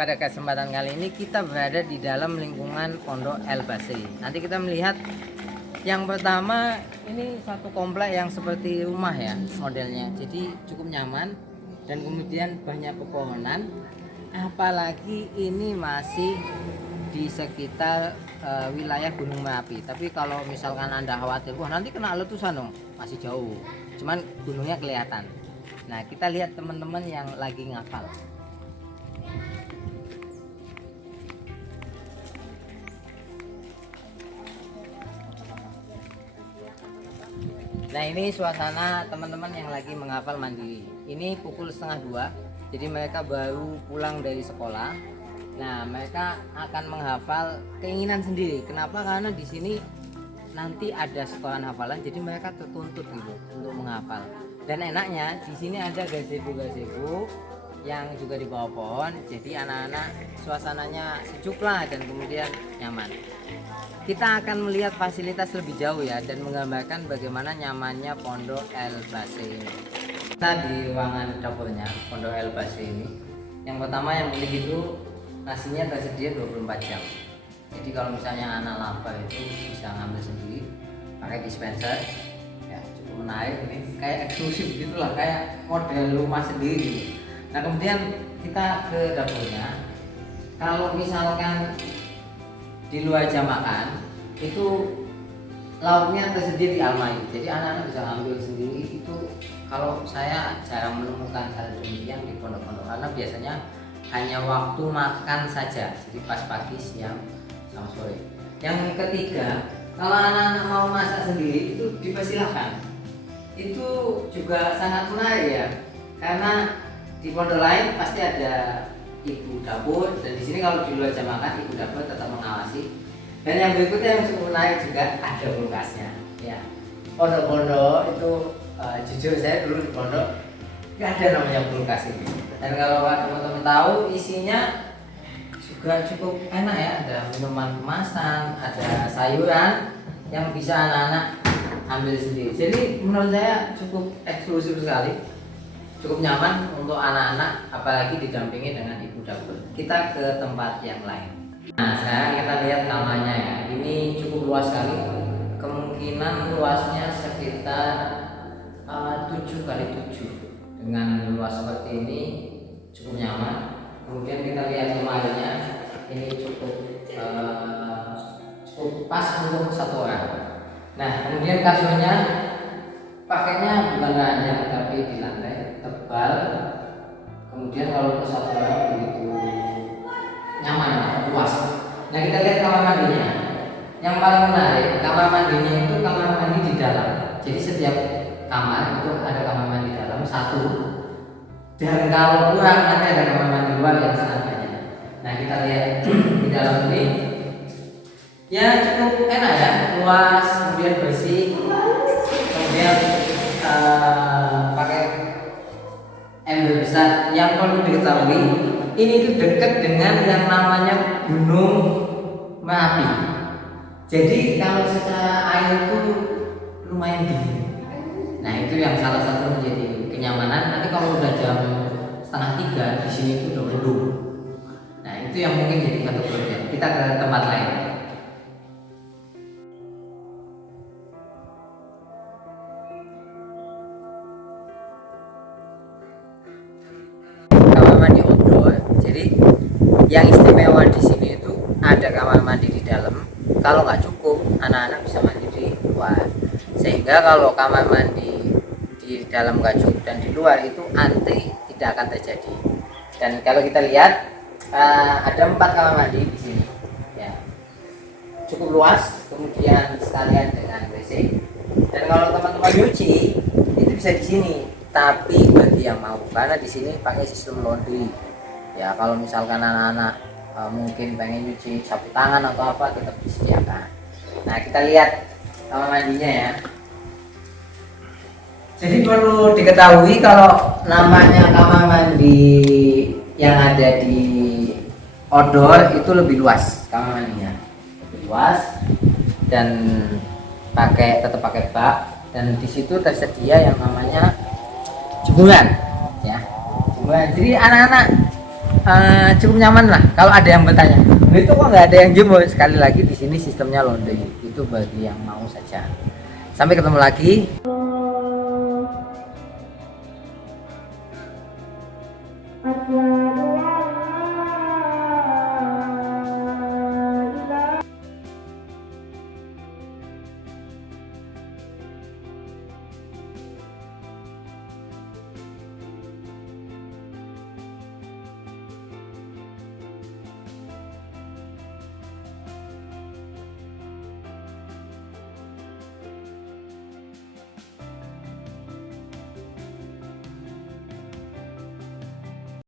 pada kesempatan kali ini kita berada di dalam lingkungan Pondok El Basri. Nanti kita melihat yang pertama, ini satu komplek yang seperti rumah ya modelnya. Jadi cukup nyaman dan kemudian banyak pepohonan. Apalagi ini masih di sekitar wilayah Gunung Merapi. Tapi kalau misalkan Anda khawatir, wah nanti kena letusan dong, masih jauh. Cuman gunungnya kelihatan. Nah, kita lihat teman-teman yang lagi ngafal. Nah, ini suasana teman-teman yang lagi menghafal mandiri. Ini pukul 1:30, jadi mereka baru pulang dari sekolah. Nah, mereka akan menghafal keinginan sendiri. Kenapa? Karena di sini nanti ada setoran hafalan, jadi mereka tertuntut gitu untuk menghafal. Dan enaknya di sini ada gazebo yang juga di bawah pohon, jadi anak-anak suasananya sejuk lah dan kemudian nyaman. Kita akan melihat fasilitas lebih jauh ya dan menggambarkan bagaimana nyamannya Pondok El Basri ini. Kita di ruangan dapurnya Pondok El Basri ini. Yang pertama yang unik itu nasinya tersedia 24 jam. Jadi kalau misalnya anak lapar itu bisa ngambil sendiri pakai dispenser. Ya, cukup menarik ini, kayak eksklusif gitulah, kayak model rumah sendiri gitu. Nah, kemudian kita ke dapurnya. Kalau misalkan di luar jam makan itu lauknya tersedia di almari, jadi anak-anak bisa ambil sendiri. Itu kalau saya jarang menemukan hal demikian di pondok-pondok, karena biasanya hanya waktu makan saja, jadi pas pagi, siang, sama sore. Yang ketiga, kalau anak-anak mau masak sendiri itu dipersilahkan. Itu juga sangat menarik ya, karena di pondok lain pasti ada ibu dapur, dan di sini kalau di luar jam makan ibu dapur tetap mengawasi. Dan yang berikutnya yang cukup menarik juga ada kulkasnya. Ya, pondok-pondok itu jujur saya dulu di pondok nggak ada namanya kulkas ini. Dan kalau teman-teman tahu isinya juga cukup enak ya, ada minuman kemasan, ada sayuran yang bisa anak-anak ambil sendiri. Jadi menurut saya cukup eksklusif sekali. Cukup nyaman untuk anak-anak, apalagi didampingi dengan ibu dapur. Kita ke tempat yang lain. Nah, sekarang kita lihat kamarnya ya. Ini cukup luas sekali. Kemungkinan luasnya sekitar 7x7. Dengan luas seperti ini cukup nyaman. Kemudian kita lihat lemarinya. Ini cukup pas untuk satu orang. Nah, kemudian kasurnya pakainya bukan ranjang tapi di lantai tebal. Kemudian kalau untuk satu orang begitu nyaman, luas. Nah, kita lihat kamar mandinya. Yang paling menarik, kamar mandinya itu kamar mandi di dalam. Jadi setiap kamar itu ada kamar mandi dalam satu. Dan kalau kurang nanti ada kamar mandi luar yang seadanya. Nah, kita lihat di dalam ini ya cukup enak ya, luas, kemudian bersih. Kemudian pakai ember besar. Yang perlu diketahui, ini tuh dekat dengan yang namanya Gunung Merapi. Jadi kalau secara air itu lumayan dingin. Nah, itu yang salah satu menjadi kenyamanan. Nanti kalau udah jam 2:30 di sini itu udah mendung. Nah, itu yang mungkin jadi satu kelebihan. Kita ke tempat lain. Mandi outdoor. Jadi yang istimewa di sini itu ada kamar mandi di dalam. Kalau nggak cukup, anak-anak bisa mandi di luar. Sehingga kalau kamar mandi di dalam nggak cukup dan di luar itu antri tidak akan terjadi. Dan kalau kita lihat ada 4 kamar mandi di sini. Ya, cukup luas. Kemudian sekalian dengan WC. Dan kalau teman-teman nyuci itu bisa di sini. Tapi bagi yang mau, karena di sini pakai sistem laundry. Ya, kalau misalkan anak-anak mungkin pengen nyuci sapu tangan atau apa, tetap disediakan. Nah, kita lihat kamar mandinya ya. Jadi perlu diketahui kalau namanya kamar mandi yang ada di outdoor itu lebih luas kamar mandinya, lebih luas dan tetap pakai bak, dan di situ tersedia yang namanya jemuran ya, jemuran. Jadi anak-anak cukup nyaman lah. Kalau ada yang bertanya, itu kok nggak ada yang jemur? Sekali lagi di sini sistemnya laundry, itu bagi yang mau saja. Sampai ketemu lagi.